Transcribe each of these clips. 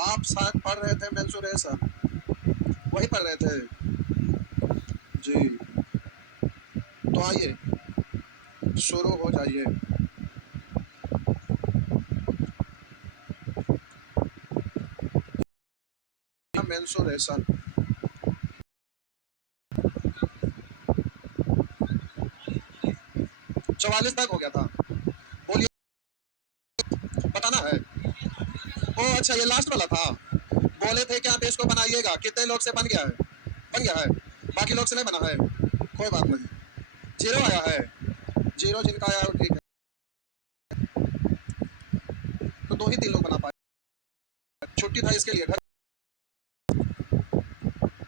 आप शायद पढ़ रहे थे मेंसुरेशन, वही पढ़ रहे थे जी। तो आइए शुरू हो जाइए। मेंसुरेशन 44 तक हो गया था। बोलिए, बताना है। ओ अच्छा, ये लास्ट वाला था। बोले थे कि आप इसको बनाइएगा, कितने लोग से बन गया है? बन गया है, बाकी लोग से नहीं बना है। कोई बात नहीं, जीरो आया है। जीरो जिनका आया है वो ठीक है। तो 2 ही 3 लोग बना पाए। छुट्टी था इसके लिए, घर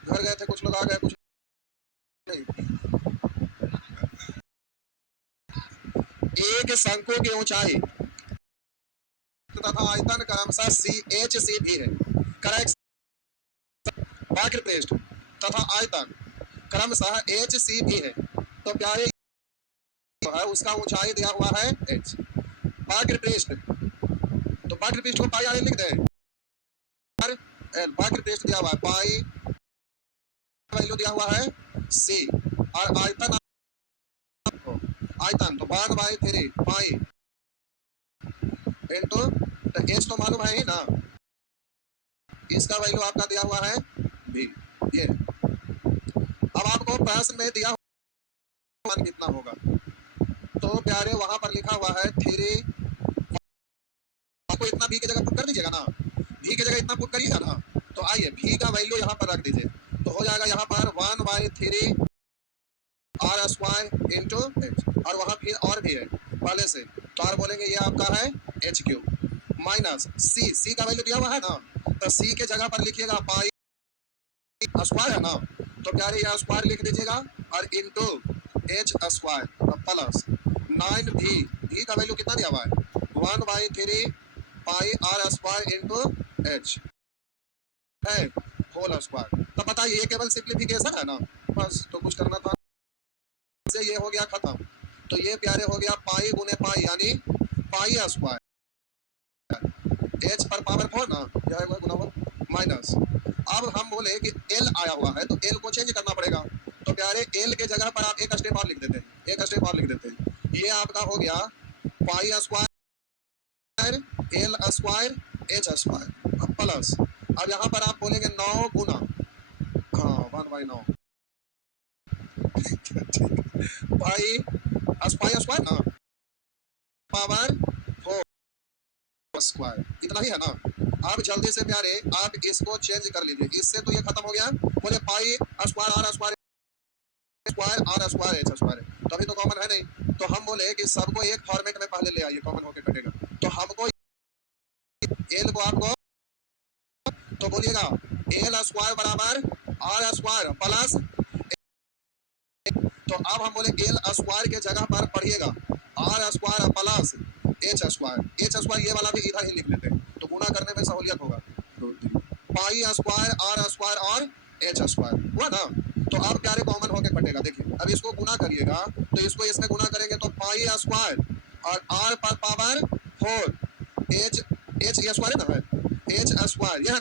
घर गए थे, कुछ लोग आ गए, कुछ नहीं। एक शंकु की ऊंचाई तथा आयतन क्रमशः सी एच सी भी है। करेक्ट। वक्र पृष्ठ तथा आयतन क्रमशः एच सी भी है। तो प्यारे जो है उसका ऊंचाई दिया हुआ है एच। वक्र पृष्ठ, तो वक्र पृष्ठ को पाई आर लिख दे। वक्र पृष्ठ दिया हुआ है पाई, वैल्यू दिया हुआ है सी, और आयतन आयतन तो 1/3 पाई इंटू, तो एच तो मालूम है ही ना, इसका वैल्यू आपका दिया हुआ है भी। ये अब आपको प्रश्न में दिया हुआ मान कितना होगा, तो प्यारे वहां पर लिखा हुआ है 3। आपको इतना भी की जगह पुट कर दीजिएगा ना, भी की जगह इतना पुट करिएगा ना। तो आइए भी का वैल्यू यहाँ पर रख दीजिए, तो हो जाएगा यहाँ पर 1/3 आर स्क्वायर इंटू एच, और वहाँ फिर और भी है पहले से, तो आर बोलेंगे ये आपका है एच क्यूब माइनस सी, सी का वैल्यू दिया हुआ है ना, तो सी के जगह पर लिखिएगा पाई स्क्वायर है ना, तो प्यारे ये स्क्वायर लिख दीजिएगा, और इंटू एच स्क्वायर प्लस 9 भी का वैल्यू कितना दिया हुआ है 1/3 पाई आर स्क्वायर इंटू एच है होल स्क्वायर। तो बताइए ये केवल सिंप्लीफिकेशन है ना, बस तो कुछ करना था से ये हो गया खत्म। तो ये प्यारे हो गया पाई गुने पाई यानी पाई स्क्वायर एच पर पावर 4 ना, यह है गुना माइनस। अब हम बोले कि एल आया हुआ है, तो एल को चेंज करना पड़ेगा। तो प्यारे एल के जगह पर आप एक स्टेप और लिख देते हैं, एक स्टेप और लिख देते हैं। ये आपका हो गया pi square L square h square plus, अब यहाँ पर आप बोलेंगे 9 गुना, हाँ 1/9 पाई स्क्वायर ना पावर 4 स्क्वायर, इतना ही है ना। अब जल्दी से प्यारे आप इसको चेंज कर लीजिए, इससे तो ये खत्म हो गया। बोले pi square r square square r square h square, तो अभी तो कॉमन है नहीं, तो हम बोले कि सबको एक फॉर्मेट में पहले ले आइए, कॉमन होके कटेगा। तो हमको एल को आपको, तो बोलिएगा एल स्क्वायर बराबर आर स्क्वायर प्लस, तो अब हम बोले एल स्क्वायर के जगह पर पढ़िएगा r square plus h square, h square ये वाला भी इधर ही लिख लेते हैं, तो गुना करने में सहूलियत होगा। पाई स्क्वायर आर स्क्वायर और एच स्क्वायर हुआ ना। तो अब प्यारे कॉमन होके कटेगा, देखिए अब इसको गुना करिएगा, तो इसको इसमें गुना करेंगे तो पाई स्क्वायर और आर पर पावर 4 एच, एच ये स्क्वायर है ना, एच स्क्वायर यह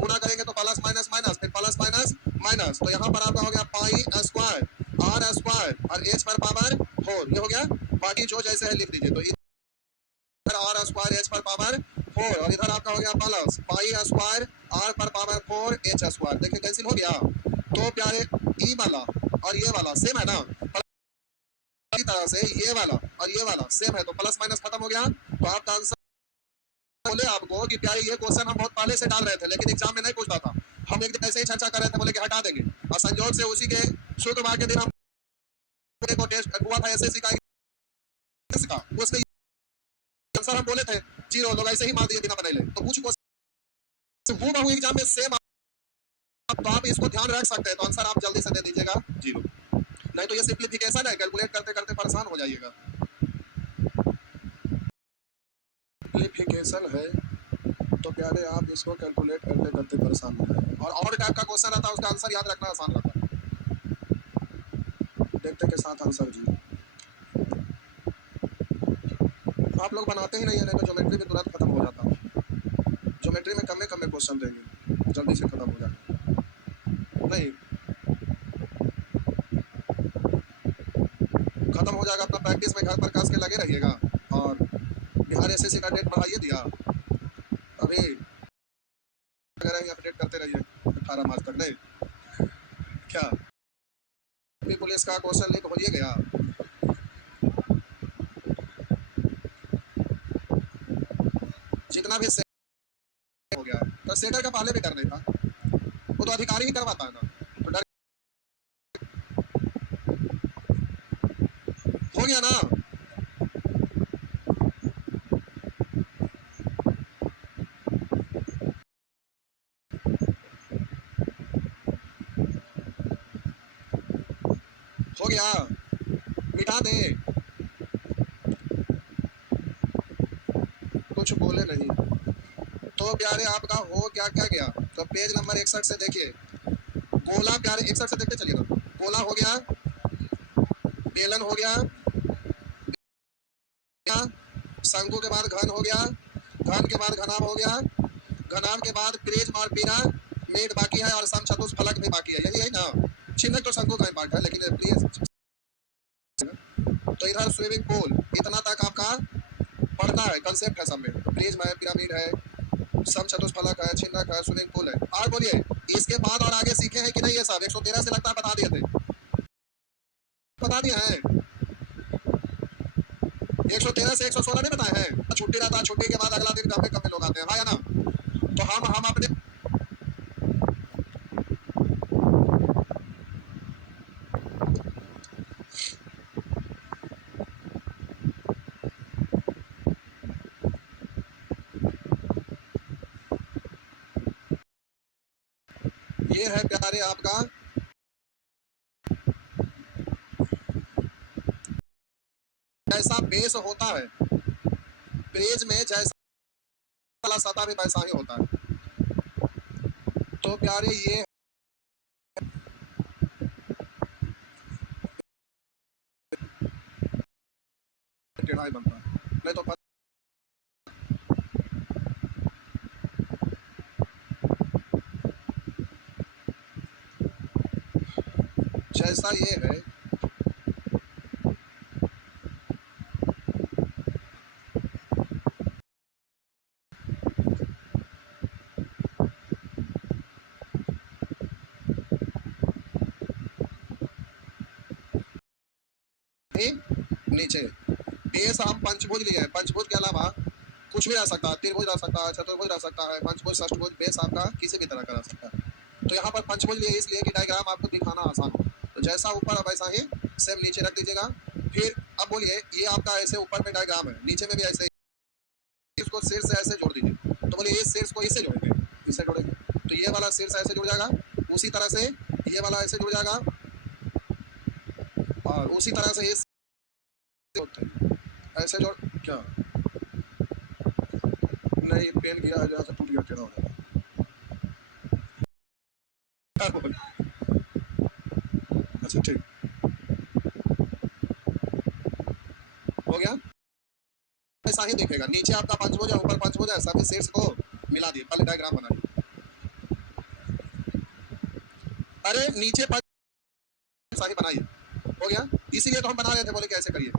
गुना करेंगे तो प्लस माइनस माइनस फिर प्लस माइनस माइनस, तो यहाँ पर आपका हो गया पाई स्क्वायर आर स्क्वायर और एच पर पावर 4, ये हो गया। बाकी जो जैसे है लिख दीजिए, तो इधर आर स्क्वायर एच पर पावर 4 और इधर आपका हो गया प्लस पाई स्क्वायर आर पर पावर 4 एच स्क्वायर, देखिए कैंसिल हो गया। तो प्यारे ई वाला और ये वाला सेम है ना, इसी तरह से ये वाला और ये वाला सेम है, तो प्लस माइनस खत्म हो गया। तो आपका आंसर बोले आपको कि प्यारे ये क्वेश्चन हम बहुत पहले से डाल रहे थे, लेकिन एग्जाम में नहीं पूछता था। हम एक दिन ऐसे ही चर्चा कर रहे थे, बोले कि हटा देंगे, और संयोग से उसी के शुक्रवार के दिन हम को टेस्ट हुआ था एसएससी का, उसमें आंसर हम बोले थे जीरो, लोग ऐसे ही मार दिए बिना बनाए, तो कुछ क्वेश्चन वो बहु एग्जाम में सेम, तो आप इसको ध्यान रख सकते हैं, तो आंसर आप जल्दी से दे दीजिएगा जीरो, नहीं तो ये सिंप्लीफिकेशन है, कैलकुलेट करते करते परेशान हो जाइएगा। सिंप्लीफिकेशन है तो प्यारे आप इसको कैलकुलेट करते करते परेशान हो जाएंगे, और टाइप का क्वेश्चन आता है उसका आंसर याद रखना आसान रहता है। देखते के साथ आंसर जी आप लोग बनाते ही नहीं है, नहीं तो ज्योमेट्री भी तुरंत खत्म हो जाता है। ज्योमेट्री ज्योमेट्री में कम क्वेश्चन देंगे, जल्दी से खत्म हो जाएगा। नहीं खत्म हो जाएगा अपना प्रैक्टिस में, घर पर कस के लगे रहिएगा। और बिहार एसएससी का डेट बढ़ाइए दिया अभी, अगर अपडेट करते रहिए 18 मार्च तक। नहीं क्या अभी पुलिस का क्वेश्चन लीक हो ही गया। जितना भी हो गया तो सेटर का पहले भी डर नहीं था, वो तो अधिकारी ही करवाता है ना, तो डर हो गया ना। हो गया, मिटा दे, कुछ बोले नहीं तो प्यारे आपका हो क्या क्या गया। तो पेज नंबर 61 से देखिए, गोला प्यारे 61 से देखते चलिए ना। गोला हो गया, बेलन हो गया, शंकु के बाद घन हो गया, घन के बाद घनाभ हो गया, घनाभ के बाद प्रेज और पीरा मेड बाकी है, और सम चतुष्फलक भी बाकी है। यही है ना, छिन्नक तो शंकु का ही पार्ट है, लेकिन प्लीज तो इधर स्विमिंग पूल इतना तक आपका पढ़ना है, कंसेप्ट है सब में। तो प्रिज्म है, पिरामिड है, सम चतुष्फलक है, छिन्नक है, स्विमिंग पूल है। और बोलिए इसके बाद और आगे सीखे हैं कि नहीं? ये सब 113 से लगता है बता दिए थे, बता दिए हैं। 113 से 116 नहीं बताए हैं। छुट्टी रहता है, छुट्टी के बाद अगला दिन कम में लोग आते हैं, हाँ या ना? तो हम अपने ये है प्यारे आपका जैसा बेस होता है, पेज में जैसा सता भी वैसा ही होता है। तो प्यारे ये टेढ़ा ही बनता है, नहीं तो जैसा ये है नीचे बेस हम पंचभुज लिए हैं, पंचभुज के अलावा कुछ भी रह सकता है, त्रिभुज रह सकता है, चतुर्भुज रह सकता है, पंचभुज षष्ठभुज बेस आपका किसी भी तरह का रह सकता है। तो यहाँ पर पंचभुज लिए इसलिए कि डायग्राम आपको दिखाना आसान हो। तो जैसा ऊपर वैसा ही सेम नीचे रख दीजिएगा। फिर अब बोलिए ये आपका ऐसे ऊपर में डायग्राम है, नीचे में भी ऐसे ही, इसको सिर से ऐसे जोड़ दीजिए। तो बोलिए इस सिर को इससे जोड़ेंगे, इससे जोड़ेंगे, तो ये वाला सिर से ऐसे जुड़ जाएगा, उसी तरह से ये वाला ऐसे जुड़ जाएगा, और उसी तरह से इस ऐसे जोड़ क्या नहीं पेन किया जहाँ से टूट गया, टेढ़ा हो जाएगा। अच्छा ठीक हो गया, ऐसा ही दिखेगा। नीचे आपका पंचभुज है, ऊपर पंचभुज है, सभी शीर्ष को मिला दिए, पहले डायग्राम बनाइए। अरे नीचे सही बनाइए, हो गया। इसीलिए तो हम बना रहे थे, बोले कैसे करिए।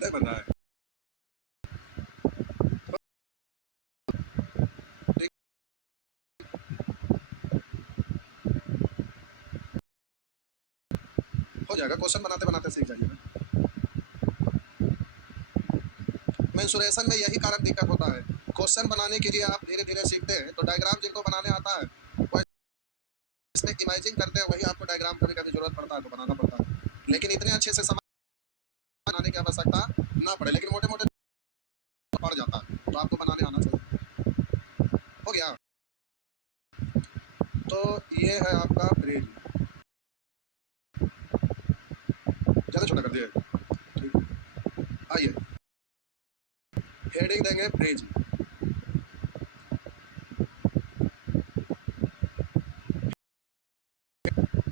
नहीं बन रहा है, हो जाएगा, क्वेश्चन बनाते बनाते सीख जाइएगा। मेंसुरेशन में यही कारण दिक्कत होता है, क्वेश्चन बनाने के लिए आप धीरे धीरे सीखते हैं, तो डायग्राम जिनको बनाने आता है वो इसमें इमेजिन करते हैं, वही आपको डायग्राम कभी कभी जरूरत पड़ता है तो बनाना पड़ता है, लेकिन इतने अच्छे से समझ बनाने की आवश्यकता ना पड़े, लेकिन मोटे मोटे पड़ जाता है, तो आपको बनाने आना चाहिए। हो गया, तो ये है आपका ब्रेड। ज़्यादा छोटा कर दिए। ठीक, आइए हेडिंग देंगे प्रिज्म।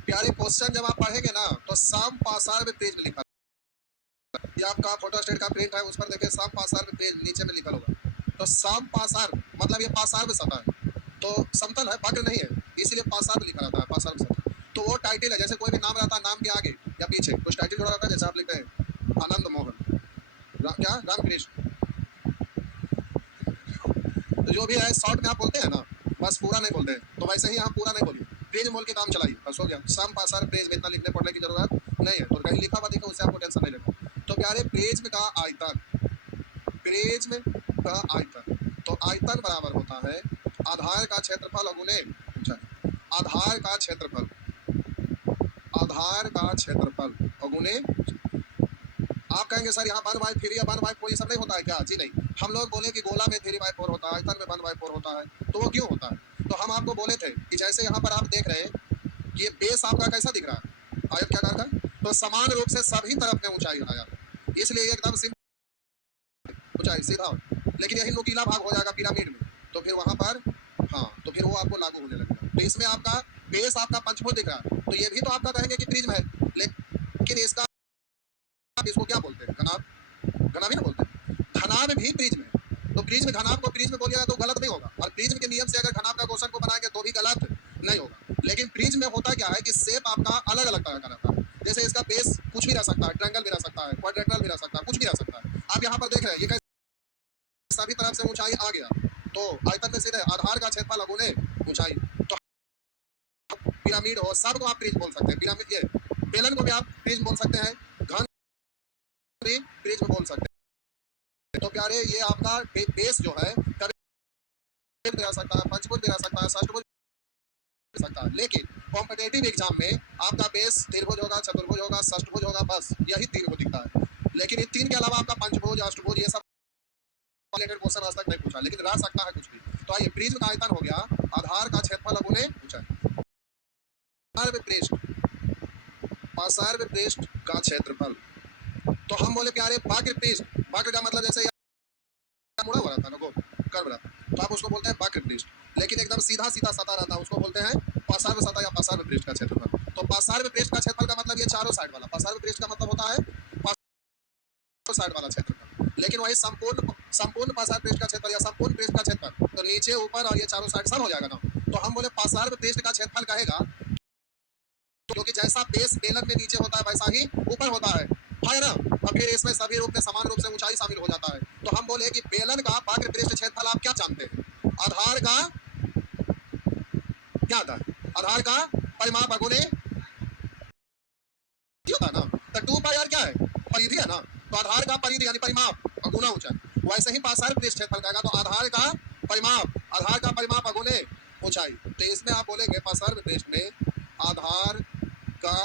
प्यारे क्वेश्चन जब आप पढ़ेंगे ना तो सम पासार में प्रिज्म लिखा, ये आपका फोटोस्टेट का प्रिंट है, उस पर देखिए सम पासार में प्रिज्म नीचे में लिखा होगा। तो सम पासार मतलब ये पासार में सतह है, तो समतल है, वक्र नहीं है, इसीलिए पासार में लिखा रहता है, पासार में सतह। तो वो टाइटल है, जैसे कोई भी नाम रहता है, नाम के आगे या पीछे कुछ टाइटल जुड़ा रहता है, जैसे आप लिखते हैं आनंद मोहन क्या रामकृष्ण, तो जो भी है शॉर्ट में आप बोलते हैं ना, बस पूरा नहीं बोलते हैं, तो वैसे ही आप पूरा नहीं बोलिए, पेज बोल के काम चलाइए, बस हो गया। सम पासार पेज में इतना लिखने पढ़ने की जरूरत नहीं है, तो कहीं लिखा हुआ देखो उससे आपको टेंशन नहीं लेना। तो प्यारे प्रिज्म का आयतन, प्रिज्म का आयतन, तो आयतन बराबर होता है आधार का क्षेत्रफल गुने ऊंचाई, आधार का क्षेत्रफल, आधार का क्षेत्रफल गुने। आप कहेंगे सर यहाँ 1/3 या 1/4 ये सब नहीं होता है क्या? जी नहीं, हम लोग बोले कि गोला में 3/4 होता है, आयतन में 1/4 होता है, तो वो क्यों होता है? तो हम आपको बोले थे कि जैसे यहाँ पर आप देख रहे हैं कि ये बेस आपका कैसा दिख रहा है, आयताकार का, तो समान रूप से सभी तरफ में ऊंचाई आया है, इसलिए एकदम ऊंचाई सीधा, लेकिन यही नुकीला भाग हो जाएगा पिरामिड में, तो फिर वहां पर हाँ, तो फिर वो आपको लागू होने लगेगा। तो इसमें आपका बेस आपका पंचभुज दिख रहा है, तो ये भी तो आपका कहेंगे कि प्रिज्म है, लेकिन इसका इसको क्या बोलते हैं? घनाभ, घनाभ ही ना बोलते हैं, घनाभ भी प्रिज्म है, तो प्रिज्म घनाभ को प्रिज्म बोलिएगा तो गलत नहीं होगा, और प्रिज्म के नियम से अगर घनाभ का क्वेश्चन को बनाएंगे तो भी गलत नहीं होगा। लेकिन प्रिज्म में होता क्या है कि शेप आपका अलग अलग तरह का रहता है, जैसे इसका बेस कुछ भी रह सकता है, ट्रायंगल भी रह सकता है, क्वाड्रेटरल भी रह सकता है, कुछ भी रह सकता है। आप यहाँ पर देख रहे हैं ये सभी तरफ से ऊंचाई आ गया, तो आयतन में सीधे आधार का क्षेत्रफल गुने ऊंचाई, तो पिरामिड हो सबको आप प्रिज्म बोल सकते हैं, पिरामिड ये बेलन को भी आप प्रिज्म बोल सकते हैं, घन भी प्रिज्म बोल सकते हैं। तो प्यारे ये आपका बेस जो है कभी भी रह सकता है, पंचभुज भी रह सकता है, षष्ठभुज भी रह सकता है, लेकिन कॉम्पिटेटिव एग्जाम में आपका बेस त्रिभुज होगा, चतुर्भुज होगा, षष्ठभुज होगा, बस यही तीन को दिखता है। लेकिन इन तीन के अलावा आपका पंचभुज, अष्टभुज ये सब रिलेटेड क्वेश्चन आज तक नहीं पूछा, लेकिन रह सकता है कुछ भी। तो आइए प्रिज्म का आयतन हो गया आधार का क्षेत्रफल गुने ऊंचाई, पार्श्व पृष्ठ, पार्श्व पृष्ठ का क्षेत्रफल, तो हम बोले प्यारे वक्र पृष्ठ, वक्र का मतलब जैसे मुड़ा हुआ रहता है ना, गोल कर्व रहता है, तो आप उसको बोलते हैं वक्र पृष्ठ, लेकिन एकदम सीधा सीधा सतह रहता है उसको बोलते हैं पार्श्व सतह या पार्श्व पृष्ठ का क्षेत्रफल। तो पार्श्व पृष्ठ का क्षेत्रफल का मतलब ये चारों साइड वाला, पार्श्व पृष्ठ का मतलब होता है पार्श्व साइड वाला क्षेत्रफल, लेकिन वही संपूर्ण संपूर्ण पार्श्व पृष्ठ का क्षेत्रफल या संपूर्ण पृष्ठ का क्षेत्रफल तो नीचे ऊपर और ये चारों साइड सब हो जाएगा ना, तो हम बोले पार्श्व पृष्ठ का क्षेत्रफल कहेगा क्योंकि जैसा बेस बेलन में नीचे होता है वैसा ही ऊपर होता है ना, और फिर इसमें सभी रूप में समान रूप से ऊंचाई शामिल हो जाता है। तो हम बोले कि बेलन का वक्र पृष्ठ क्षेत्रफल आप क्या जानते हैं? आधार का क्या आता है? आधार का परिमाप अगुणे होता है ना, तो 2 पाई क्या है? परिधि है ना, तो आधार का परिधि यानी परिमाप अगुना ऊंचाई, वैसे ही पार्श्व पृष्ठ क्षेत्रफल कहेगा तो आधार का परिमाप, आधार का परिमाप अगुणे ऊंचाई। तो इसमें आप बोलेंगे पार्श्व पृष्ठ में आधार का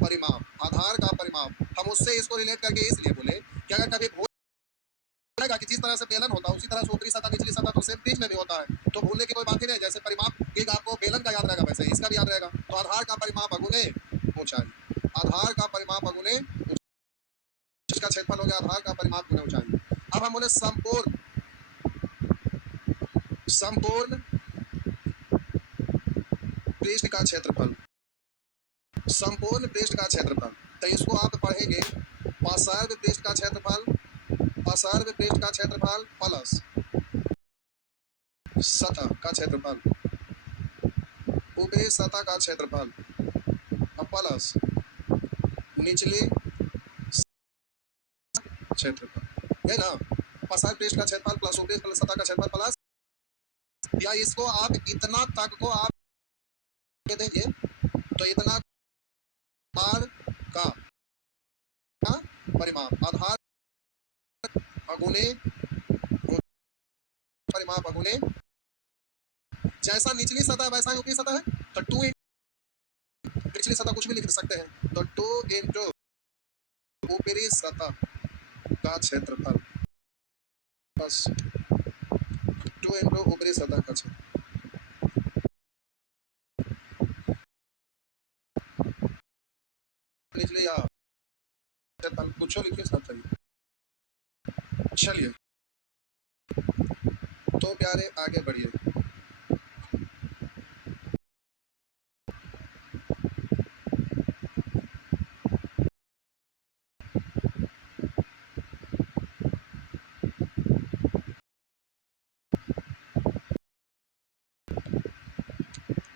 परिमाप, आधार का परिमाप, हम उससे इसको रिलेट करके इसलिए बोले कि अगर कभी भूलेगा कि जिस तरह से बेलन होता है उसी तरह से ऊपरी सतह निचली सतह तो सेम प्रिज्म में भी होता है, तो भूलने की कोई बात ही नहीं, जैसे परिमाप एक आपको बेलन का याद रहेगा वैसे इसका भी याद रहेगा। तो आधार का परिमाप अगुणे ऊंचाई, आधार का परिमाप अगुणे इसका क्षेत्रफल हो गया आधार का परिमाप गुणे ऊंचाई। अब हम बोले संपूर्ण, संपूर्ण पृष्ठ का क्षेत्रफल, संपूर्ण पृष्ठ का क्षेत्रफल, तो इसको आप पढ़ेंगे पार्श्व पृष्ठ का क्षेत्रफल, पार्श्व पृष्ठ का क्षेत्रफल प्लस सतह का क्षेत्रफल, ऊपरी सतह का क्षेत्रफल प्लस निचली क्षेत्रफल है ना, पार्श्व पृष्ठ का क्षेत्रफल प्लस ऊपरी सतह का क्षेत्रफल प्लस, या इसको आप इतना तक को आप देंगे तो इतना आधार का परिमाप, आधार अगुणे परिमाप अगुणे, जैसा निचली सतह वैसा ही ऊपरी सतह है, तो 2 निचली सतह कुछ भी लिख सकते हैं, तो 2 इंटू ऊपरी सतह का क्षेत्रफल बस 2 इंटू ऊपरी सतह का क्षेत्रफल, निचले या कुछ लिखिए, सब चाहिए। चलिए तो प्यारे आगे बढ़िए।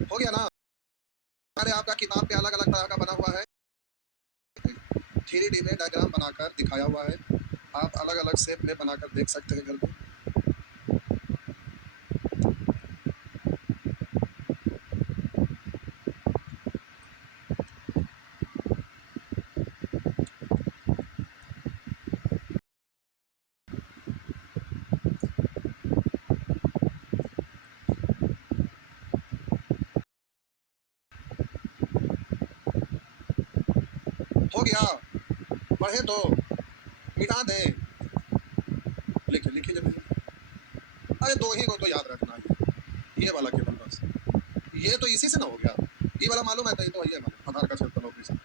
हो गया ना? अरे आपका किताब पे अलग अलग तरह का बना हुआ है, 3D में डायग्राम बनाकर दिखाया हुआ है, आप अलग अलग शेप में बनाकर देख सकते हैं घर पे। हो गया, पढ़े तो मिटा दे, लिखे लिखे जब। अरे दो ही को तो याद रखना है, ये वाला केवल बस, ये तो इसी से ना हो गया, ये वाला मालूम है तो ये तो ये आधार का क्षेत्रफल ऑपरेशन।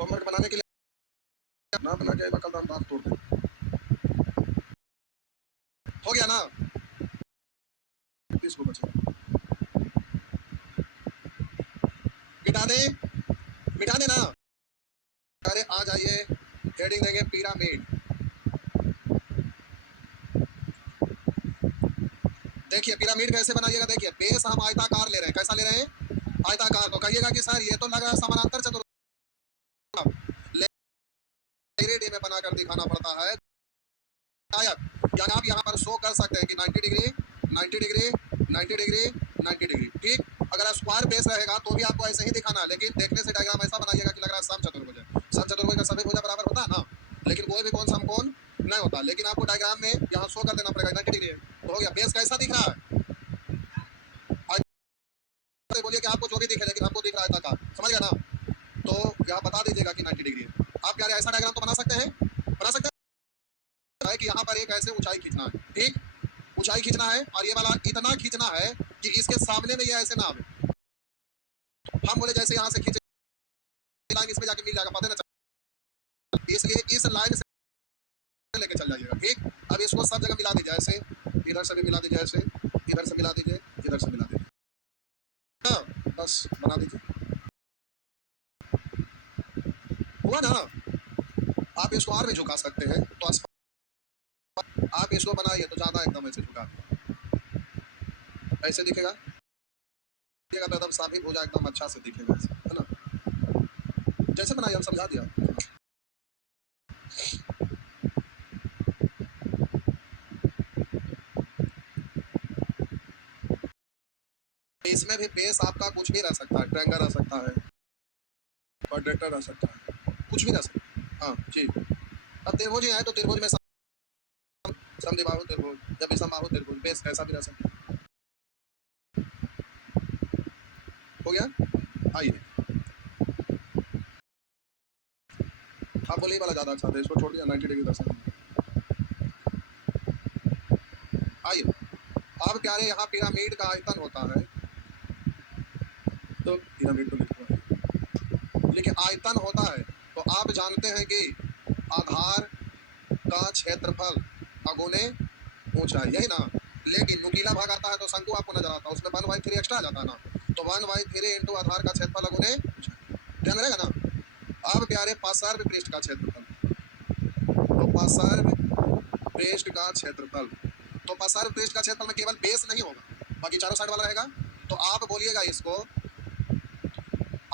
होमवर्क बनाने के लिए ना बना के कल हम दांत तोड़ दें। हो गया ना? इसको बचा मिटा दे, मिटा देना। अरे आ जाइए, हेडिंग देंगे पिरामिड। देखिए पिरामिड कैसे बनाइएगा, देखिए बेस हम आयताकार ले रहे हैं, कैसा ले रहे हैं? आयताकार। तो कहिएगा कि सर ये तो लगा समानांतर चतुर्भुज, लेकिन में बनाकर दिखाना पड़ता है आयत। या आप यहाँ पर शो कर सकते हैं कि 90 डिग्री 90 डिग्री 90 डिग्री 90 डिग्री, ठीक। अगर स्क्वायर बेस रहेगा तो भी आपको ऐसे ही दिखाना है, लेकिन देखने से डायग्राम ऐसा बनाइएगा कि लग रहा है समचतुर्भुज है। समचतुर्भुज का सभी भुजा बराबर होता है ना, लेकिन कोई भी कौन समकोण नहीं होता, लेकिन आपको डायग्राम में यहाँ शो कर देना पड़ेगा 90 डिग्री है। तो हो गया, बेस कैसा दिख रहा है? बोलिए कि आपको जो भी दिखे, लेकिन हमको दिख रहा है आयताकार, समझ गया ना? तो यहाँ बता दीजिएगा कि 90 डिग्री है। आप क्या ऐसा डायग्राम तो बना सकते हैं, बना सकते हैं कि यहाँ पर एक ऐसे ऊंचाई खींचना है, ठीक, ऊंचाई खींचना है, और ये वाला इतना खींचना है कि इसके सामने में ये ऐसे ना आवे। हम बोले जैसे यहाँ से खींचे इसमें जाके मिल जाएगा, पता ना चल, इसलिए इस लाइन से लेके चल जाइएगा, ठीक। अब इसको सब जगह मिला दीजिए, ऐसे इधर से भी मिला दीजिए, ऐसे इधर से मिला दीजिए, इधर से मिला दीजिए, हाँ बस बना दीजिए। हुआ ना? आप इसको और भी झुका सकते हैं, तो आप इसको बनाइए तो ज्यादा एकदम ऐसे झुका, ऐसे दिखेगा, तो एकदम साबित हो जाए, एकदम अच्छा से दिखेगा, है ना? जैसे बनाइए, हम समझा दिया। इसमें भी बेस आपका कुछ भी रह सकता है, ट्रायंगल रह सकता है, क्वाड्रेटर रह सकता है, कुछ भी रह सकता है। हाँ जी। अब त्रिभुज है तो त्रिभुज में समद्विबाहु त्रिभुज या विषमबाहु त्रिभुज, बेस कैसा भी रह सकता है। हो गया? आइए, आप बोलिए वाला ज़्यादा अच्छा था, इसको छोड़ दिया 90 डिग्री दर्शन। आइए, अब प्यारे यहाँ पिरामिड का आयतन होता है, तो पिरामिड तो लिखा है, लेकिन आयतन होता है तो आप जानते हैं कि आधार का क्षेत्रफल अगुने ऊंचाई, यही ना। लेकिन नुकीला भाग आता है तो शंकु आपको नजर आता है, उसमें 1/3 एक्स्ट्रा आ जाता है ना, तो 1/3 इंटू आधार का क्षेत्रफल अगुने ध्यान रहेगा ना। अब प्यारे पार्श्व पृष्ठ का क्षेत्रफल, तो पार्श्व पृष्ठ का क्षेत्रफल, तो पार्श्व पृष्ठ का क्षेत्रफल में केवल बेस नहीं होगा, बाकी चारों साइड वाला रहेगा। तो आप बोलिएगा इसको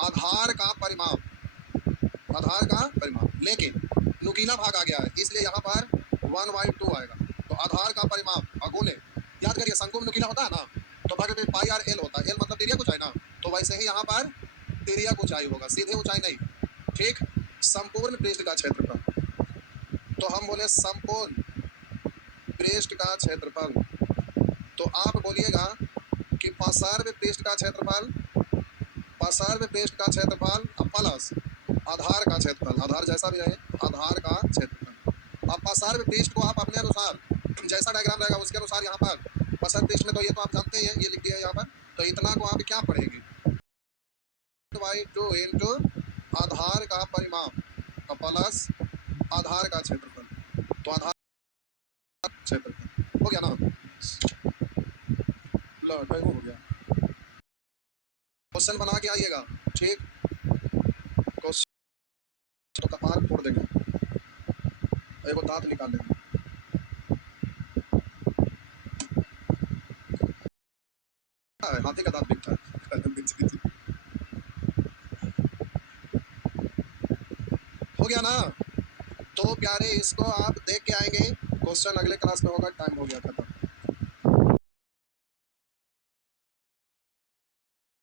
आधार का परिमाप, आधार का परिमाप, लेकिन नुकीला भाग आ गया है इसलिए यहाँ पर 1/2 आएगा। तो आधार का परिमाप अगुने, याद करिए शंकु में नुकीला होता है ना, तो भाग में पाई आर एल होता है, एल मतलब तिर्यक ऊंचाई ना, तो वैसे ही यहाँ पर तिर्यक ऊंचाई होगा, सीधे ऊंचाई नहीं, ठीक। संपूर्ण पृष्ठ का क्षेत्रफल, तो हम बोले संपूर्ण पृष्ठ का क्षेत्रफल, तो आप बोलिएगा कि पार्श्व पृष्ठ का क्षेत्रफल, पार्श्व पृष्ठ का क्षेत्रफल प्लस आधार का क्षेत्रफल, आधार जैसा भी रहे आधार का क्षेत्रफल। अब पार्श्व पृष्ठ को आप अपने अनुसार जैसा डायग्राम रहेगा उसके अनुसार यहाँ पर परसेंटेज में तो ये तो आप जानते ही हैं, ये लिख दिया यहाँ पर, तो इतना को आप क्या पढ़ेंगे, वाई टू इंटू आधार का परिमाप प्लस आधार का क्षेत्रफल, तो आधार क्षेत्रफल हो गया ना, लो टाइम हो गया। क्वेश्चन बना के आइएगा, ठीक, क्वेश्चन तो कपार फोड़ देंगे, एक दांत निकाल लेंगे। हाथी का दांत दिखता है हो गया ना। तो प्यारे इसको आप देख के आएंगे, क्वेश्चन अगले क्लास में होगा, टाइम हो गया खत्म।